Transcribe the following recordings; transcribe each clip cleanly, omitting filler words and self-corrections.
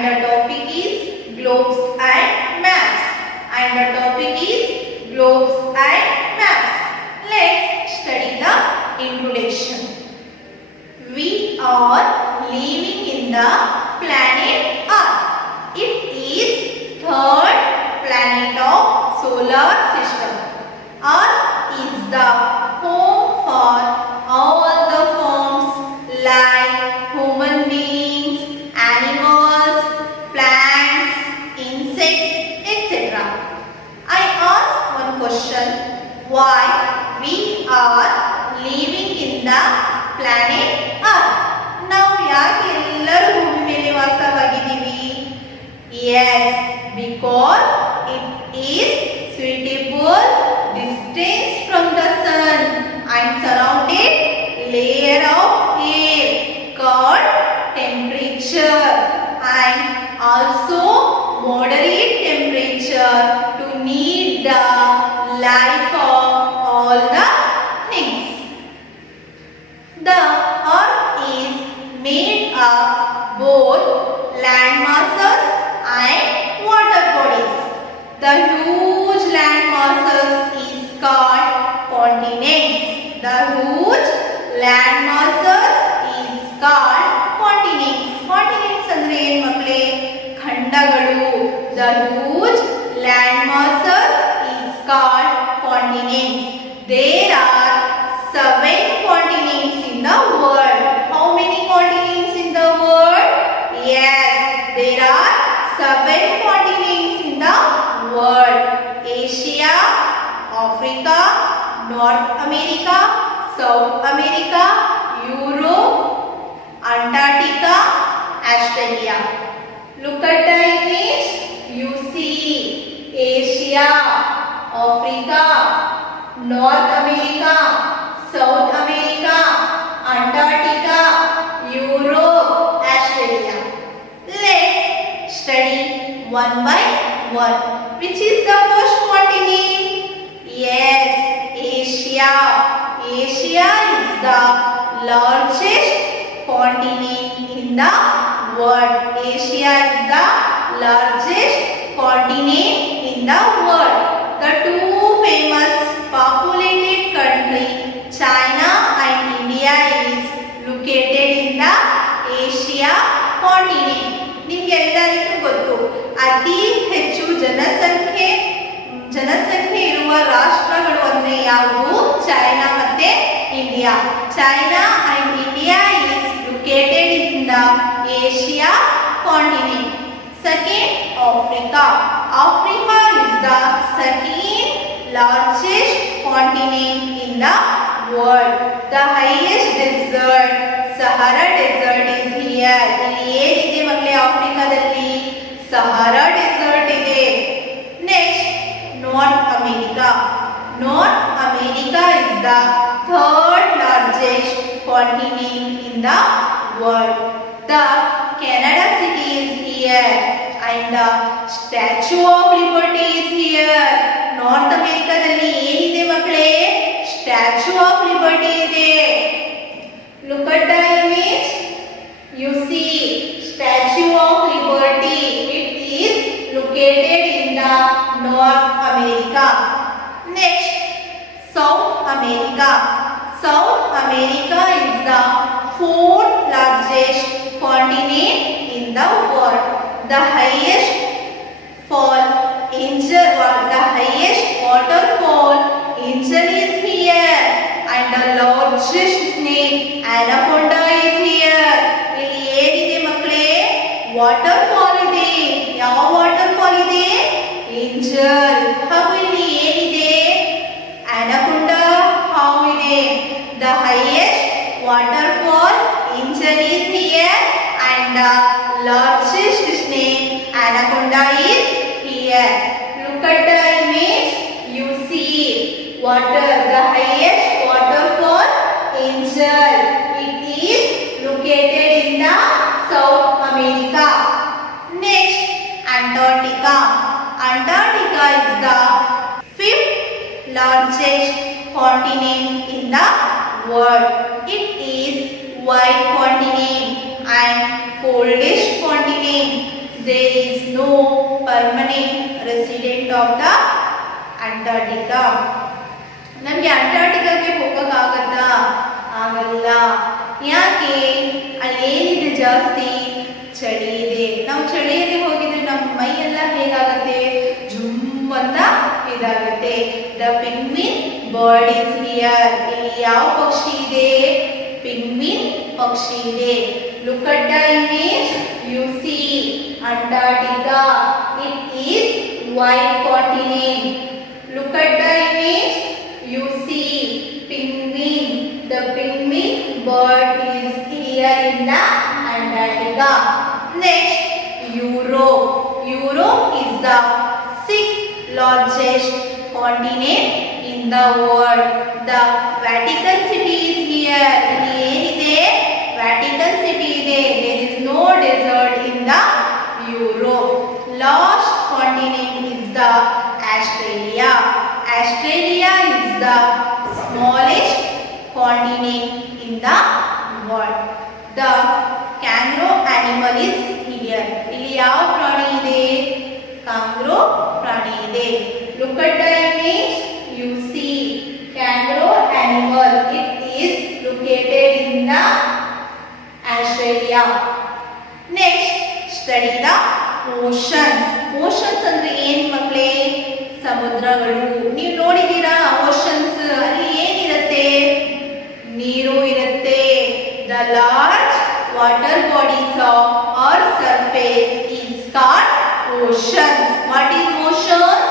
and the topic is globes and maps. And the topic is globes and maps. Let's study the introduction. We are living in the planet Earth. It is third planet of solar system. Earth is the home for all the forms like human beings, animals, plants, insects, etc. I ask one question: why we are living in the planet Earth? ನಾವು ಯಾಕೆ ಎಲ್ಲರೂ ಭೂಮಿ ಮೇಲೆ ವಾಸವಾಗಿದ್ದೀವಿ? Yes, because it is suitable distance from the sun and surrounded layer of air called temperature, and also moderate temperature to need the life of all the things. The earth is made up both land masses and water bodies. The huge land masses is called continents. The huge land masses is called continents. Continents ಅಂದ್ರೆ ಏನು ಮಕ್ಕಳೇ? ಖಂಡಗಳು. The huge land masses is called continents. There are 7 continents in the world. How many continents in the world? Yes, there are 7 continents in the world. Asia, Africa, North America, South America, Europe, Antarctica, Australia. Look at the image. You see Asia, Africa, North America, South America, Antarctica, Europe, Australia. Let's study one by one. Which is the first continent? Yes, Asia. Asia is the largest continent in the world. Asia is the largest continent in the world. The two famous populated countries, China and India, is located in the Asia continent. ನಿಮಗೆಲ್ಲರಿಗೂ ಗೊತ್ತು, ಅತಿ ಹೆಚ್ಚು ಜನಸಂಖ್ಯೆ ಇರುವ ರಾಷ್ಟ್ರಗಳು ಅಂದ್ರೆ ಯಾವುದು? China ಮತ್ತೆ India. China and India is located in the Asia continent. Second, Africa. Africa is the second largest continent in the world. The highest desert, Sahara Desert, is here. ಇಲ್ಲಿ ಏನಿದೆ ಮಕ್ಕಳೇ ಆಫ್ರಿಕಾದಲ್ಲಿ? ಸಹಾರಾ ಡೆಸರ್ಟ್ ಇದೆ. Next, North America. North America is the third largest continent in the world. The Canada city is here and the Statue of Liberty is here. North America ದಲ್ಲಿ ಏನಿದೆ ಮಕ್ಕಳೇ? Statue of Liberty ಇದೆ. Look at the image. You see Statue of Liberty. It is located in the North America. Next, South America. South America is the fourth largest continent in the world. The highest waterfall Angel is here, and the largest snake Anaconda is here. ಇಲ್ಲಿ ಏನಿದೆ ಮಕ್ಕಳೇ? Waterfall ಇದೆ. ಯಾವ waterfall ಇದೆ? Angel. ಹಾಗೂ ಇಲ್ಲಿ ಏನಿದೆ? Anaconda ಹಾವು ಇದೆ. The highest waterfall Angel is here, and the largest snake Anaconda is here. Look at the image. You see the highest waterfall Angel. It is located in the South America. Next, Antarctica. Antarctica is the fifth largest continent in the world. It is white continent and coldest continent. there is no permanent resident of the Antarctica. ನಮಗೆ ಅಂಟಾರ್ಟಿಕಾಗೆ ಹೋಗೋಕ್ಕಾಗತ್ತಾ? ಆಗಲ್ಲ. ಯಾಕೆ? ಅಲ್ಲಿ ಏನಿದೆ ಜಾಸ್ತಿ? ಚಳಿ ಇದೆ. ನಾವು ಚಳಿಯಲ್ಲಿ ಹೋಗಿದ್ರೆ ನಮ್ಮ ಮೈ ಎಲ್ಲ ಹೇಗಾಗತ್ತೆ? ಜುಮ್ ಅಂತ ಇದಾಗುತ್ತೆ. The penguin bird is here. ಇಲ್ಲಿ ಯಾವ ಪಕ್ಷಿ ಇದೆ? ಪಿಂಗ್ವಿನ್ ಪಕ್ಷಿ ಇದೆ. Look at the image. You see Antarctica. It is white continent. Look at the image. You see penguin. The penguin bird is here in the Antarctica. Next, Europe. Europe is the sixth largest continent in the world. The Vatican City is here. ಇಲ್ಲಿ ಏನಿದೆ? Vatican City ಇದೆ. There is no desert in the Europe. Last continent is the Australia. Australia is the smallest continent in the world. The kangaroo animal is here. ಇಲ್ಲಿ ಯಾವ ಪ್ರಾಣಿ ಇದೆ? kangaroo ಪ್ರಾಣಿ ಇದೆ. Look at the image. You see kangaroo animal. It is located in the Australia. Next, study the oceans. Oceans ಅಂದ್ರೆ ಏನು ಮಕ್ಕಳೇ? ಸಮುದ್ರಗಳು. ನೀವು ನೋಡಿದ್ದೀರಾ oceans? ಅಲ್ಲಿ ಏನಿರುತ್ತೆ? ನೀರು ಇರುತ್ತೆ. The large water bodies of Earth's surface is called oceans. What is oceans?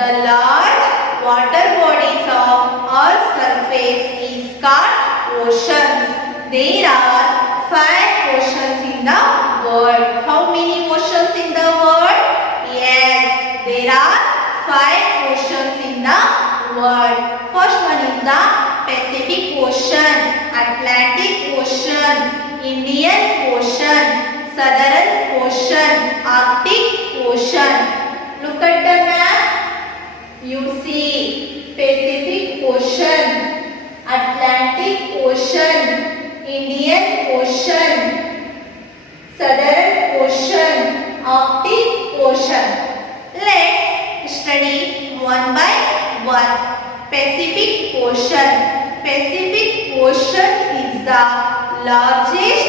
The large water bodies of Earth's surface is called oceans. There are 5 oceans in the world. How many oceans in the world? Yes, there are 5 oceans in the world. First one is the Pacific Ocean, Atlantic Ocean, Indian Ocean, Southern Ocean, Arctic Ocean. Look at the map. You see Pacific Ocean, Atlantic Ocean, Indian Ocean, Southern Ocean, Arctic Ocean. Let's study one by one. Pacific Ocean. Pacific Ocean is the largest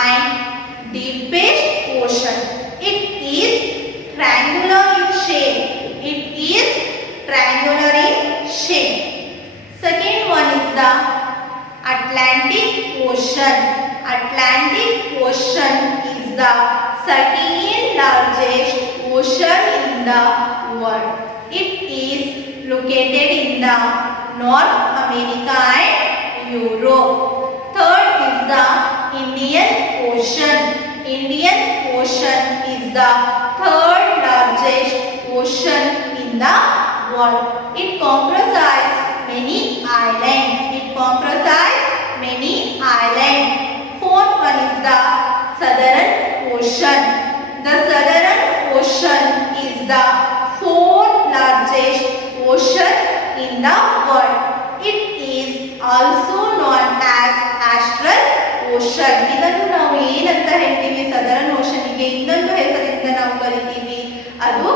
and deepest ocean. It is triangular in shape. It is triangular in shape. Second one is the Atlantic Ocean. Atlantic Ocean is the second largest ocean in the world. It is located in the North America and Europe. Third is the Indian Ocean. Indian Ocean is the third largest ocean in the world. It comprises many islands. It comprises many islands. Fourth one is the Southern Ocean. The Southern Ocean is the fourth largest ocean in the world. It is also known as Austral Ocean. ಇದನ್ನು ನಾವು ಏನಂತ ಹೇಳ್ತೀವಿ? Southern ಓಷನ್ಗೆ ಇನ್ನೊಂದು ಹೆಸರಿಂದ ನಾವು ಕರಿತೀವಿ. ಅದು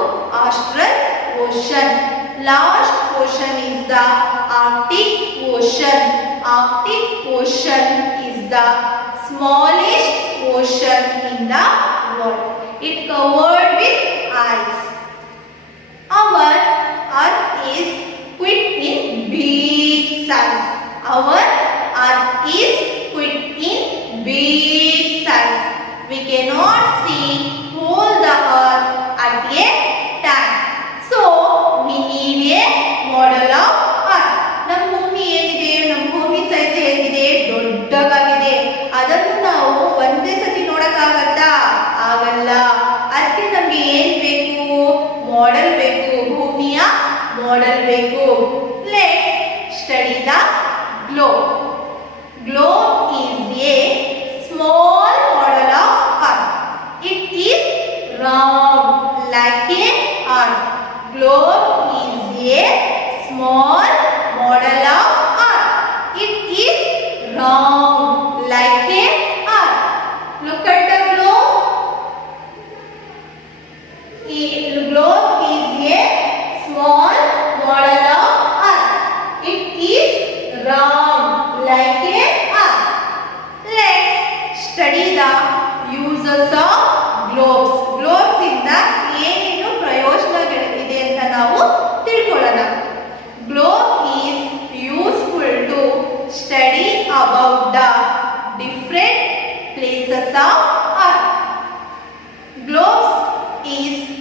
astral ocean. Last ocean is the Arctic Ocean. Arctic Ocean is the smallest ocean in the world. It covered with ice. Our Earth is quite in big size. Our Earth is quite in big size. We cannot see whole the Earth at a time. So we need a model of Earth. ನಮ್ಮ ಭೂಮಿ ಏನಿದೆ? ನಮ್ಮ ಭೂಮಿ size ಹೇಗಿದೆ? ದೊಡ್ಡದಾಗಿದೆ. ಅದನ್ನು ನಾವು ಒಂದೇ ಸತಿ ನೋಡಕ್ಕಾಗತ್ತಾ? ಆಗಲ್ಲ. ಅದಕ್ಕೆ ನಮಗೆ ಏನ್ ಬೇಕು? ಮಾಡೆಲ್ ಬೇಕು. ಭೂಮಿಯ ಮಾಡೆಲ್ ಬೇಕು. Let's study the globe. Globe is a small model of Earth. It is round like a Earth. Globe is a small model of Earth. It is round like a Earth. Look at the globe.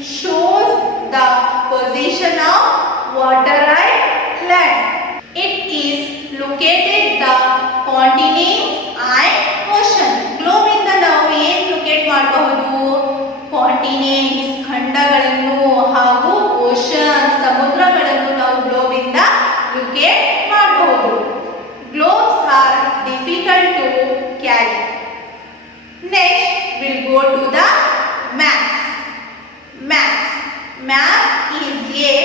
shows the position of water and land. It is located the continents and ocean. Globe ಇಂದ ನಾವು ಏನು locate ಮಾಡಬಹುದು? Continents ಖಂಡಗಳನ್ನು ಹಾಗೂ ocean ಸಮುದ್ರಗಳನ್ನು ನಾವು globe ಇಂದ locate ಮಾಡಬಹುದು. Globes are difficult to carry. Next, we'll go to the maps. Maps. Map is a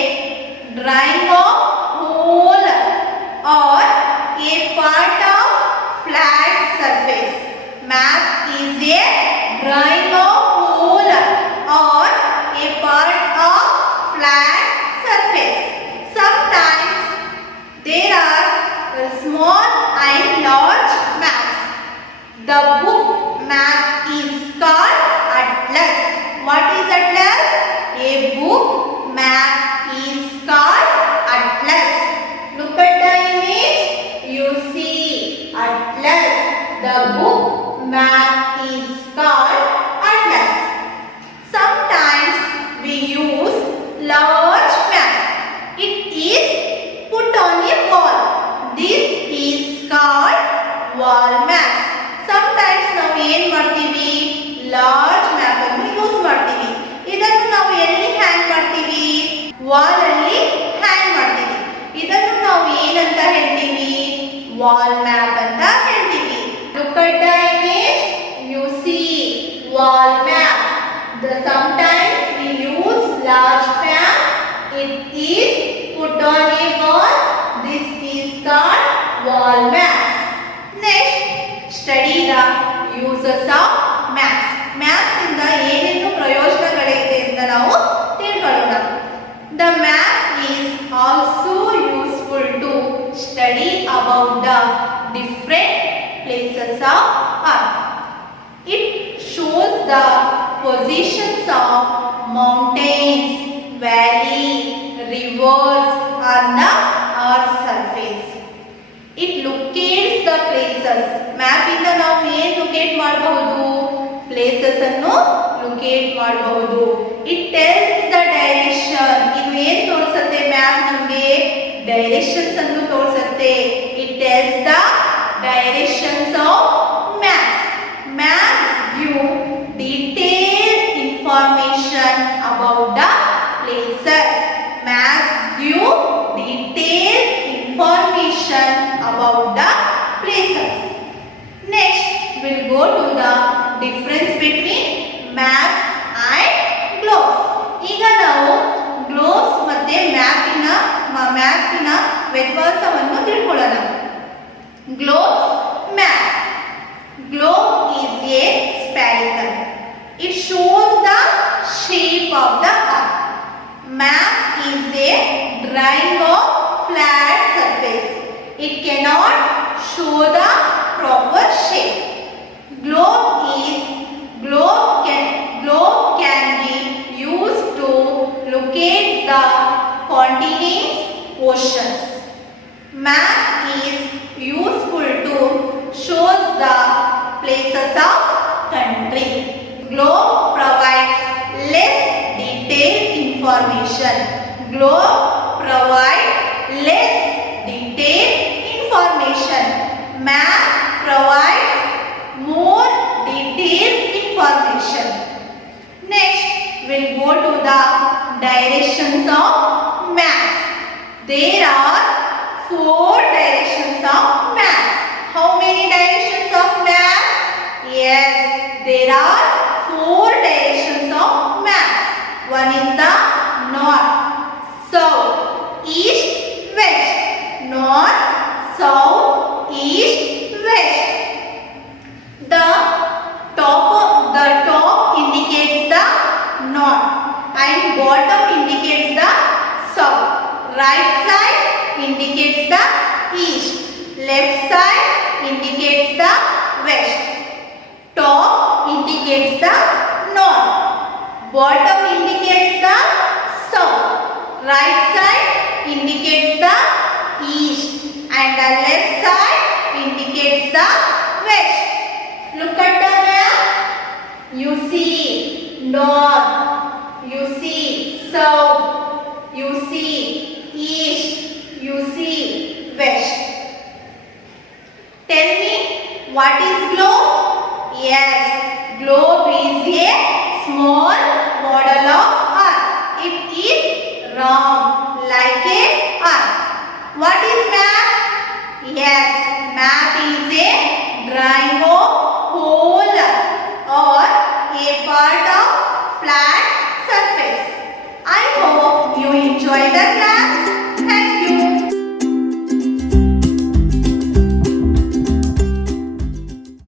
drawing of whole or a part of flat surface. Map is a drawing of whole or a part of flat surface. Sometimes there are small and large maps. The book map is called atlas. What is atlas? A book map is called atlas. Look at the image. You see atlas. The book map is called atlas. Sometimes we use large map. It is put on a wall. This is called wall map. Sometimes ನಾವು ಏನು ಮಾಡ್ತೀವಿ? Large map ಅನ್ನು use ಮಾಡ್ತೀವಿ. ಇದನ್ನು ನಾವು ಎಲ್ಲಿ ಹ್ಯಾಂಗ್ ಮಾಡ್ತೀವಿ? Wall ಅಲ್ಲಿ ಹ್ಯಾಂಗ್ ಮಾಡ್ತೀವಿ. ಇದನ್ನು ನಾವು ಏನಂತ ಹೇಳ್ತೀವಿ? ವಾಲ್ ಮ್ಯಾಪ್ ಅಂತ ಹೇಳ್ತೀವಿ. Look at the image. You see wall map. Sometimes we use large map. It is put on a wall. This is called wall map. Next, study the uses of maps. Maps ಇಂದ ಏನೇನು ಪ್ರಯೋಜನಗಳಿದೆ ಅಂತ ನಾವು ತಿಳ್ಕೊಳ್ಳೋಣ. The map is also useful to study about the different places of Earth. It shows the positions of mountains, valleys, rivers on the Earth's surface. It locates the places. Map ಇಂದ ನಾವು ಏನು locate ಮಾಡಬಹುದು? Places ಅನ್ನು locate ಮಾಡಬಹುದು. It tells the direction. ಇದು ಏನು ತೋರಿಸುತ್ತೆ? Map ನಮಗೆ ಡೈರೆಕ್ಷನ್ಸ್ ಅನ್ನು ತೋರಿಸುತ್ತೆ. It tells the directions of maps. Maps give detailed information about the places. Maps give detailed information about the places. Next, we'll go to the difference between maps and globes. ಈಗ ನಾವು globes ಮತ್ತೆ ಮ್ಯಾಪಿನ ವ್ಯತ್ಯಾಸವನ್ನು ತಿಳ್ಕೊಳ್ಳೋಣ. Globes, map. Globe is a spherical. It shows the shape of the earth. Map is a drawing of flat surface. It cannot show the proper shape. Globe can be used to locate the continents, oceans. Map is useful to show the places of country. Globe provides less detailed information. Globe provides less detailed information. Map provides more detailed information. Next, we'll go to the directions of maps. There are 4 directions of maps. How many directions of maps? Yes, there are 4 directions of maps. One is the north, south, east, west. North, south, east, west. The top indicates the north and bottom indicates the south. Right side indicates the east. Left side indicates the west. Top indicates the north. Bottom indicates the south. Right side indicates the east and the left side indicates the west. Look at the map. You see north, you see south, you see east, you see west. Tell me, what is globe? Yes, globe is a small model of earth. It is round like a earth. What is map? Yes, map is